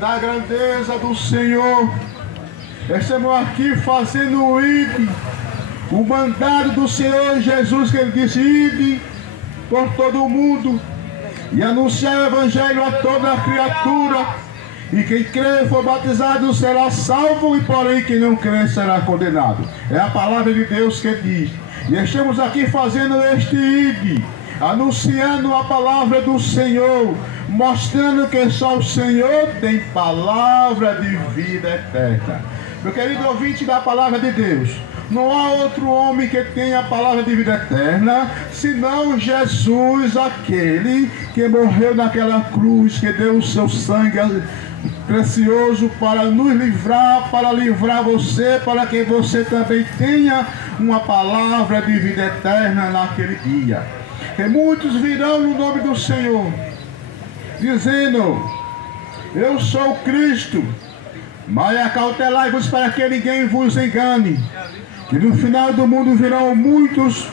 da grandeza do Senhor. Estamos aqui fazendo o mandado do Senhor Jesus, que Ele disse: ide por todo o mundo e anunciar o Evangelho a toda a criatura. E quem crê e for batizado será salvo, e porém quem não crê será condenado. É a palavra de Deus que diz. E estamos aqui fazendo este ide, anunciando a palavra do Senhor, mostrando que só o Senhor tem palavra de vida eterna. Meu querido ouvinte da palavra de Deus, não há outro homem que tenha a palavra de vida eterna, senão Jesus, aquele que morreu naquela cruz, que deu o seu sangue precioso para nos livrar, para livrar você, para que você também tenha uma palavra de vida eterna naquele dia. E muitos virão no nome do Senhor, dizendo: eu sou Cristo, mas acautelai-vos para que ninguém vos engane, que no final do mundo virão muitos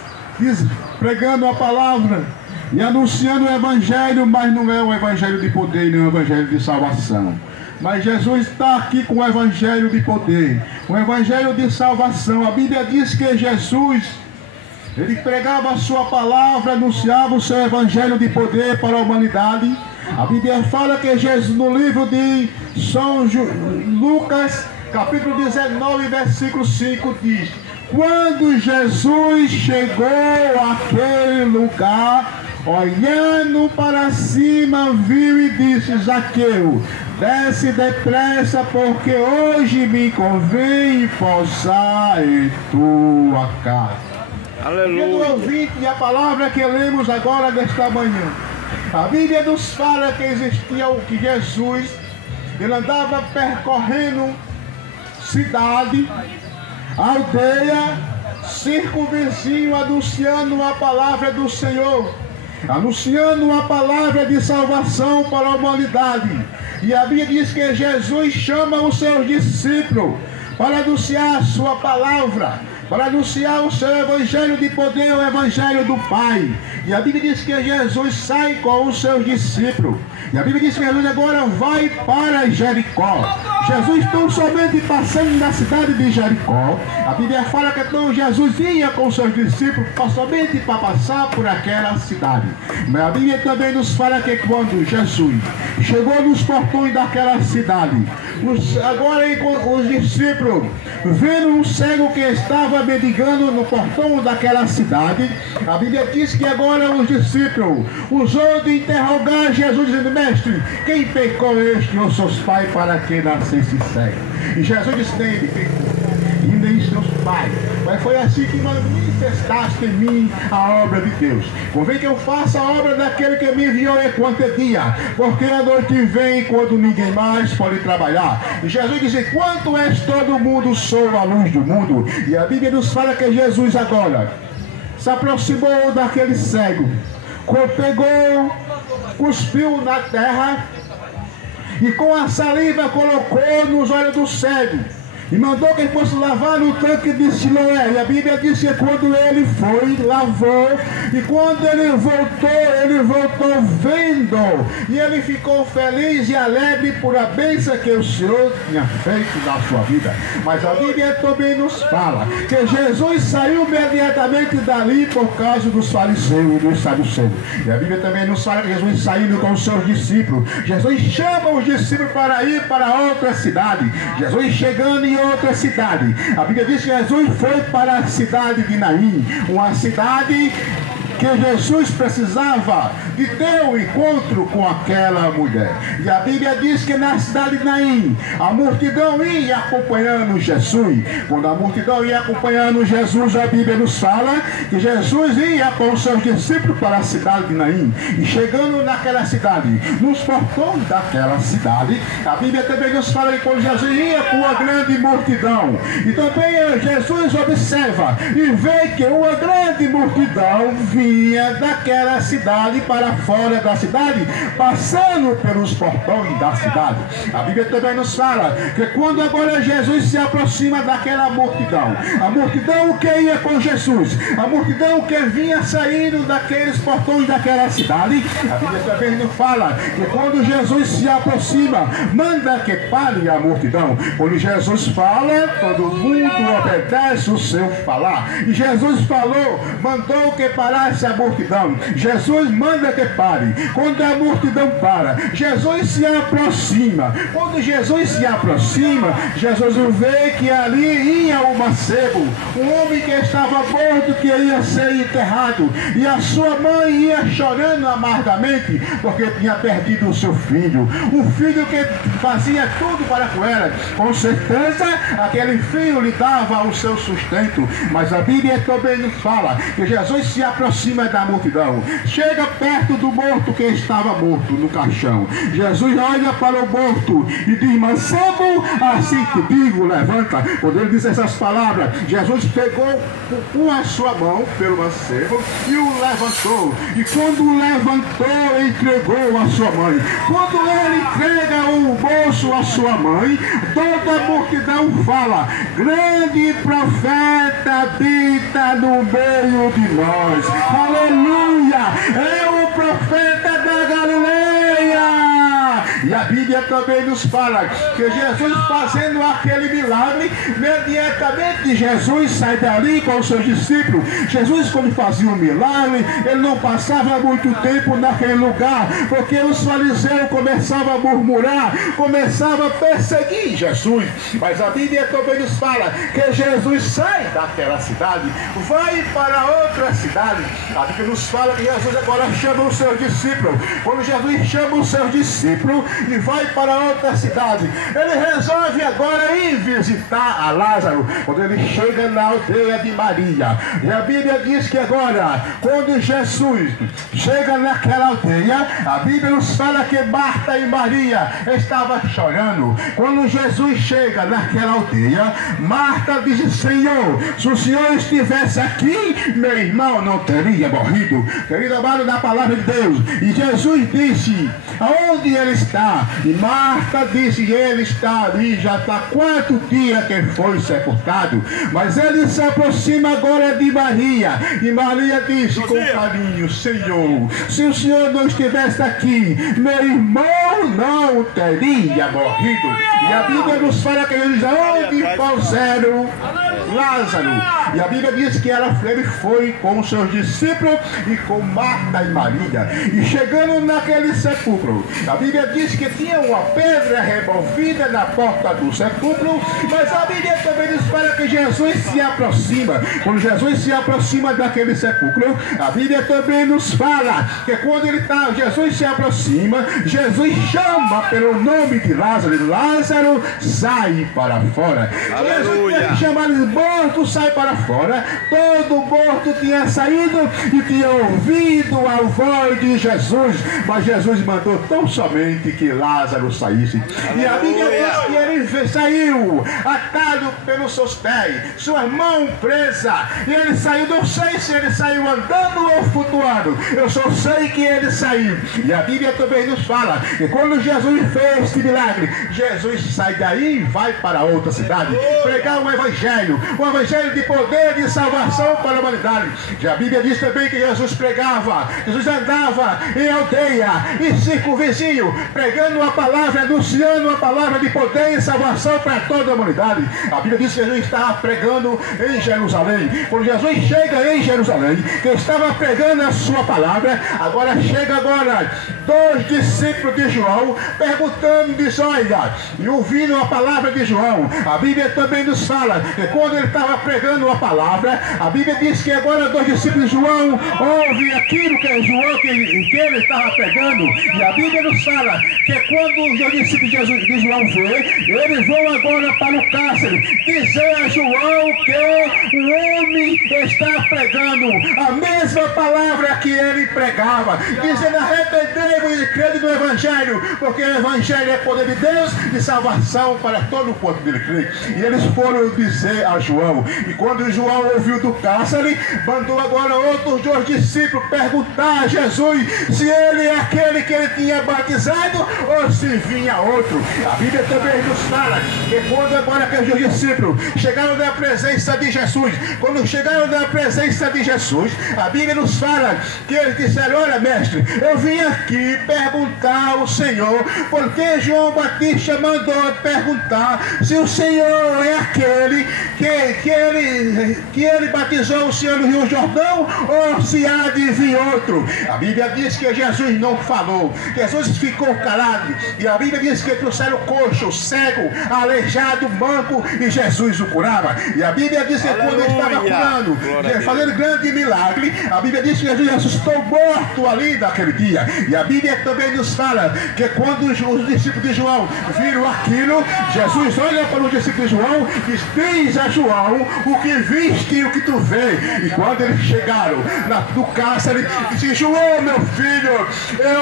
pregando a palavra e anunciando o Evangelho, mas não é um Evangelho de poder, nem um Evangelho de salvação. Mas Jesus está aqui com o Evangelho de poder, o Evangelho de salvação. A Bíblia diz que Jesus, Ele pregava a sua palavra, anunciava o seu Evangelho de poder para a humanidade. A Bíblia fala que Jesus, no livro de São Lucas, capítulo 19, versículo 5, diz: quando Jesus chegou àquele lugar, olhando para cima, viu e disse: Zaqueu, desce depressa, porque hoje me convém pousar em tua casa. Aleluia. Querido ouvinte, e a palavra que lemos agora desta manhã, a Bíblia nos fala que existia o que Jesus, Ele andava percorrendo cidade, aldeia, circunvizinho, anunciando a palavra do Senhor, anunciando a palavra de salvação para a humanidade. E a Bíblia diz que Jesus chama os seus discípulos para anunciar a sua palavra, para anunciar o seu Evangelho de poder, o Evangelho do Pai. E a Bíblia diz que Jesus sai com os seus discípulos. E a Bíblia diz que Jesus agora vai para Jericó. Jesus tão somente passando na cidade de Jericó. A Bíblia fala que então Jesus ia com os seus discípulos somente para passar por aquela cidade. Mas a Bíblia também nos fala que quando Jesus chegou nos portões daquela cidade, agora os discípulos, vendo um cego que estava mendigando no portão daquela cidade, a Bíblia diz que agora os discípulos usou de interrogar Jesus, dizendo: mestre, quem pecou este ou seus pais para que nascesse cego? E Jesus disse: nem ele pecou, e nem seus pais, mas foi assim que manifestaste em mim a obra de Deus. Convém que eu faça a obra daquele que me enviou enquanto é dia, porque a noite vem quando ninguém mais pode trabalhar. E Jesus disse: quanto és todo mundo, sou a luz do mundo. E a Bíblia nos fala que Jesus agora se aproximou daquele cego, pegou, cuspiu na terra e com a saliva colocou nos olhos do cego e mandou que ele fosse lavar no tanque de Siloé. E a Bíblia diz que quando ele foi, lavou, e quando ele voltou vendo, e ele ficou feliz e alegre por a bênção que o Senhor tinha feito na sua vida. Mas a Bíblia também nos fala que Jesus saiu imediatamente dali por causa dos fariseus e dos saduceus. E a Bíblia também nos fala que Jesus saindo com os seus discípulos, Jesus chama os discípulos para ir para outra cidade. Jesus chegando em outra cidade, a Bíblia diz que Jesus foi para a cidade de Naim, uma cidade que Jesus precisava de ter um encontro com aquela mulher. E a Bíblia diz que na cidade de Naim, a multidão ia acompanhando Jesus. Quando a multidão ia acompanhando Jesus, a Bíblia nos fala que Jesus ia com os seus discípulos para a cidade de Naim. E chegando naquela cidade, nos portões daquela cidade, a Bíblia também nos fala que quando Jesus ia com uma grande multidão, e também Jesus observa e vê que uma grande multidão vinha vinha daquela cidade para fora da cidade, passando pelos portões da cidade. A Bíblia também nos fala que quando agora Jesus se aproxima daquela multidão, a multidão que ia com Jesus, a multidão que vinha saindo daqueles portões daquela cidade, a Bíblia também nos fala que quando Jesus se aproxima, manda que pare a multidão. Quando Jesus fala, todo mundo obedece o seu falar. E Jesus falou, mandou que parasse a multidão. Jesus manda que pare. Quando a multidão para, Jesus se aproxima. Quando Jesus se aproxima, Jesus vê que ali ia um mancebo, um homem que estava morto, que ia ser enterrado, e a sua mãe ia chorando amargamente porque tinha perdido o seu filho, um filho que fazia tudo para com ela. Com certeza aquele filho lhe dava o seu sustento. Mas a Bíblia também nos fala que Jesus se aproxima da multidão, chega perto do morto que estava morto no caixão. Jesus olha para o morto e diz: mancebo, assim te digo, levanta. Quando ele diz essas palavras, Jesus pegou com a sua mão pelo mancebo e o levantou. E quando o levantou, entregou a sua mãe. Quando ele entrega o bolso à sua mãe, toda a multidão fala: grande profeta habita no meio de nós. Aleluia! É o profeta da Galileia. E a Bíblia também nos fala que Jesus, fazendo aquele milagre, imediatamente Jesus sai dali com os seus discípulos. Jesus, quando fazia um milagre, ele não passava muito tempo naquele lugar, porque os fariseus começavam a murmurar, começavam a perseguir Jesus. Mas a Bíblia também nos fala que Jesus sai daquela cidade, vai para outra cidade. A Bíblia nos fala que Jesus agora chama os seus discípulos. Quando Jesus chama os seus discípulos e vai para outra cidade, ele resolve agora ir visitar a Lázaro. Quando ele chega na aldeia de Maria, e a Bíblia diz que agora, quando Jesus chega naquela aldeia, a Bíblia nos fala que Marta e Maria estavam chorando. Quando Jesus chega naquela aldeia, Marta diz: Senhor, se o Senhor estivesse aqui, meu irmão não teria morrido. Querido amado da palavra de Deus, e Jesus disse: aonde ele está? E Marta disse: ele está ali, já está 4 dias que foi sepultado. Mas ele se aproxima agora de Maria, e Maria disse com carinho: Senhor, se o Senhor não estivesse aqui, meu irmão não teria morrido. E a Bíblia nos fala que eles onde puseram Lázaro. E a Bíblia diz que ele foi com os seus discípulos e com Marta e Maria. E chegando naquele sepulcro, a Bíblia diz que tinha uma pedra removida na porta do sepulcro. Mas a Bíblia também nos fala que Jesus se aproxima. Quando Jesus se aproxima daquele sepulcro, a Bíblia também nos fala que quando Jesus se aproxima, Jesus chama pelo nome de Lázaro: Lázaro, sai para fora. Aleluia. Jesus chama morto, sai para fora. Todo morto tinha saído e tinha ouvido a voz de Jesus, mas Jesus mandou tão somente que Lázaro saísse. E a Bíblia diz que ele saiu atado pelos seus pés, sua mão presa, e ele saiu. Não sei se ele saiu andando ou flutuando, eu só sei que ele saiu. E a Bíblia também nos fala que quando Jesus fez este milagre, Jesus sai daí e vai para outra cidade pregar o evangelho de poder e de salvação para a humanidade. E a Bíblia diz também que Jesus pregava, Jesus andava em aldeia e circunvizinho, pregando a palavra, anunciando a palavra de poder e salvação para toda a humanidade. A Bíblia diz que Jesus estava pregando em Jerusalém. Quando Jesus chega em Jerusalém, que estava pregando a sua palavra, chega 2 discípulos de João, perguntando, diz: olha, e ouvindo a palavra de João. A Bíblia também nos fala que quando ele estava pregando a palavra, a Bíblia diz que agora 2 discípulos de João ouvem aquilo que João que ele estava pregando. E a Bíblia nos fala que quando os discípulos de João vê, eles vão agora para o cárcere dizer a João que o homem está pregando a mesma palavra que ele pregava, dizendo: arrependei-vos e crede no Evangelho, porque o Evangelho é poder de Deus e salvação para todo o povo dele crê. E eles foram dizer a João, e quando João ouviu do cárcere, mandou agora outros dois discípulos perguntar a Jesus se ele é aquele que ele tinha batizado ou se vinha outro. A Bíblia também nos fala que quando agora aqueles discípulos chegaram na presença de Jesus, quando chegaram na presença de Jesus, a Bíblia nos fala que eles disseram: olha, mestre, eu vim aqui perguntar ao Senhor, porque João Batista mandou perguntar se o Senhor é aquele que ele batizou o Senhor no Rio Jordão ou se há de vir outro. A Bíblia diz que Jesus não falou, Jesus ficou calado, e a Bíblia diz que trouxeram coxo, cego, aleijado, manco, e Jesus o curava. E a Bíblia diz que quando ele estava curando, fazendo grande milagre, a Bíblia diz que Jesus ressuscitou morto ali naquele dia. E a Bíblia também nos fala que quando os discípulos de João viram aquilo, Jesus olha para os discípulos de João e diz a João: o que viste e o que tu vê. E quando eles chegaram no cárcere, disse: João, meu filho,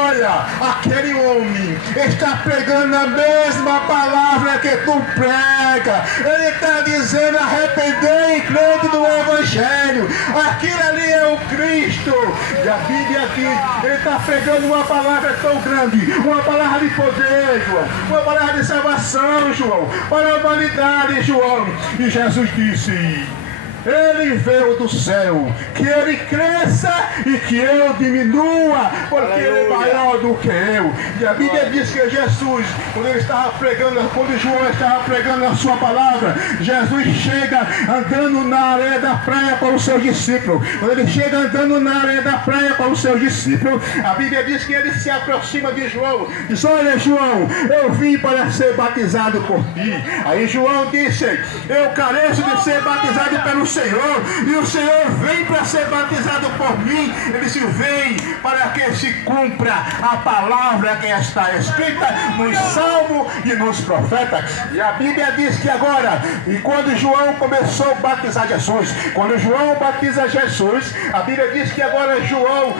olha, aquele homem está pregando a mesma palavra que tu prega. Ele está dizendo: arrependei e crede no Evangelho. Aquilo ali é o Cristo. E a Bíblia aqui, ele está pregando uma palavra tão grande, uma palavra de poder, João, uma palavra de salvação, João, para a humanidade, João. E Jesus disse: ele veio do céu, que ele cresça e que eu diminua, porque ele é maior do que eu. E a Bíblia diz que Jesus, quando ele estava pregando, quando João estava pregando a sua palavra, Jesus chega andando na areia da praia para os seus discípulos. Quando ele chega andando na areia da praia para os seus discípulos, a Bíblia diz que ele se aproxima de João, diz: olha, João, eu vim para ser batizado por ti. Aí João disse: eu careço de ser batizado pelo Senhor, e o Senhor vem para ser batizado por mim. Ele disse: vem para que se cumpra a palavra que está escrita nos Salmos e nos profetas. E a Bíblia diz que agora, e quando João começou a batizar Jesus, quando João batiza Jesus, a Bíblia diz que agora João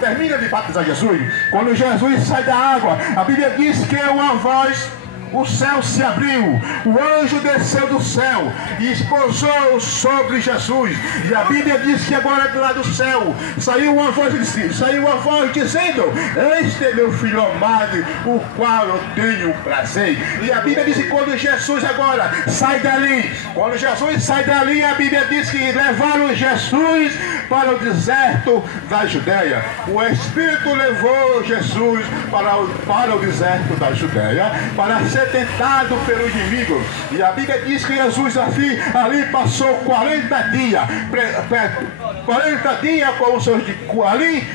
termina de batizar Jesus. Quando Jesus sai da água, a Bíblia diz que é uma voz, o céu se abriu, o anjo desceu do céu e pousou sobre Jesus. E a Bíblia diz que agora do lado do céu saiu uma voz dizendo: este é meu filho amado, o qual eu tenho prazer. E a Bíblia diz que quando Jesus agora sai dali, a Bíblia diz que levaram Jesus para o deserto da Judéia. O Espírito levou Jesus para o deserto da Judéia para ser tentado pelo inimigo. E a Bíblia diz que Jesus ali passou 40 dias com os seus ali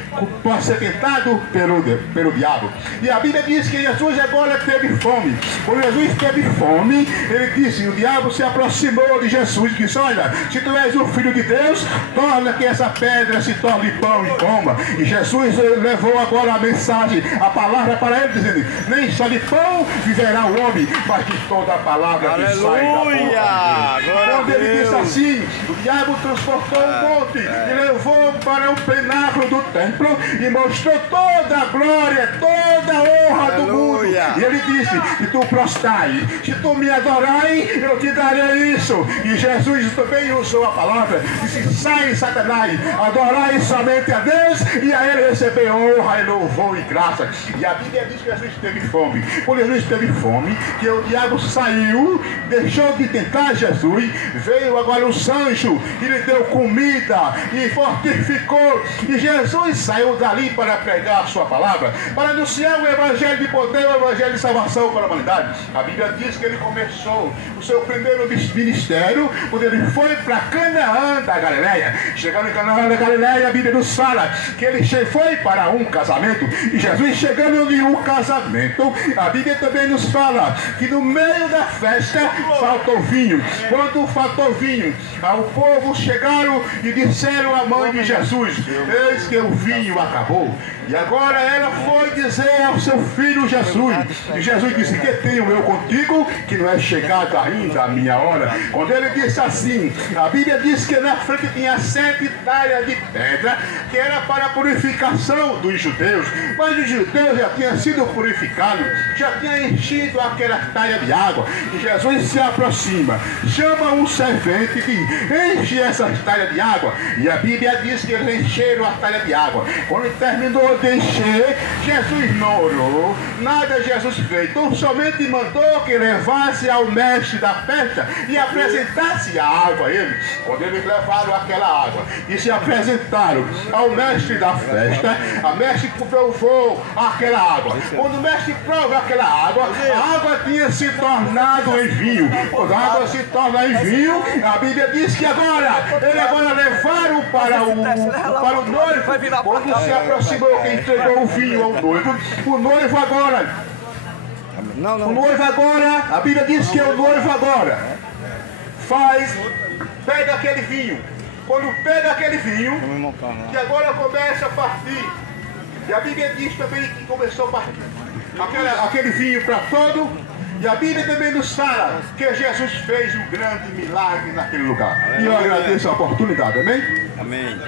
para ser tentado pelo diabo. E a Bíblia diz que Jesus agora teve fome. Quando Jesus teve fome, ele disse, o diabo se aproximou de Jesus e disse: olha, se tu és o Filho de Deus, torna que essa pedra se torne pão e coma. E Jesus levou agora a mensagem, a palavra para ele, dizendo: nem só de pão viverá o homem, mas de toda a palavra que sai da boca. Quando ele disse assim, o diabo transportou um monte e levou para o penáculo do templo e mostrou toda a glória, toda a honra do mundo. E ele disse: se tu prostrai, se tu me adorai, eu te darei isso. E Jesus também usou a palavra, disse: sai, Satanás, adorai somente a Deus e a ele receber honra e louvor e graça. E a Bíblia diz que Jesus teve fome. Quando Jesus teve fome, que o diabo saiu, deixou de tentar Jesus, veio agora o anjo e lhe deu comida e fortificou. E Jesus saiu dali para pregar a sua palavra, para anunciar o evangelho de poder, o evangelho de salvação para a humanidade. A Bíblia diz que ele começou o seu primeiro ministério quando ele foi para Canaã da Galileia. Chegando em Canaã da Galileia, a Bíblia nos fala que ele foi para um casamento. E Jesus chegando em um casamento, a Bíblia também nos fala que no meio da festa faltou vinho. Quando faltou vinho, o povo chegaram e disseram à mãe de Jesus: eis que o vinho acabou. E agora ela foi dizer ao seu filho Jesus. E Jesus disse: que tenho eu contigo, que não é chegada ainda a minha hora. Quando ele disse assim, a Bíblia diz que na frente tinha 7 talhas de pedra, que era para a purificação dos judeus. Mas os judeus já tinham sido purificados, já tinham enchido aquela talha de água. E Jesus se aproxima, chama um servente e diz: enche essas talhas de água. E a Bíblia diz que eles encheram a talha de água. Quando terminou de encher, Jesus não orou, nada Jesus fez. Então somente mandou que levasse ao mestre da festa e apresentasse a água a ele. Quando eles levaram aquela água e se apresentaram ao mestre da festa, a mestre provou aquela água. Quando o mestre prova aquela água, a água tinha se tornado em vinho. Quando a água se torna em vinho, a Bíblia diz que ele agora levaram para o noivo. Quando se aproximou, quem entregou o vinho ao noivo, o noivo agora, a Bíblia diz que é o noivo agora, pega aquele vinho. Quando pega aquele vinho, que agora começa a partir, e a Bíblia diz também que começou a partir aquele vinho para todo. E a Bíblia também nos fala que Jesus fez um grande milagre naquele lugar. E eu agradeço a oportunidade, amém? Amém.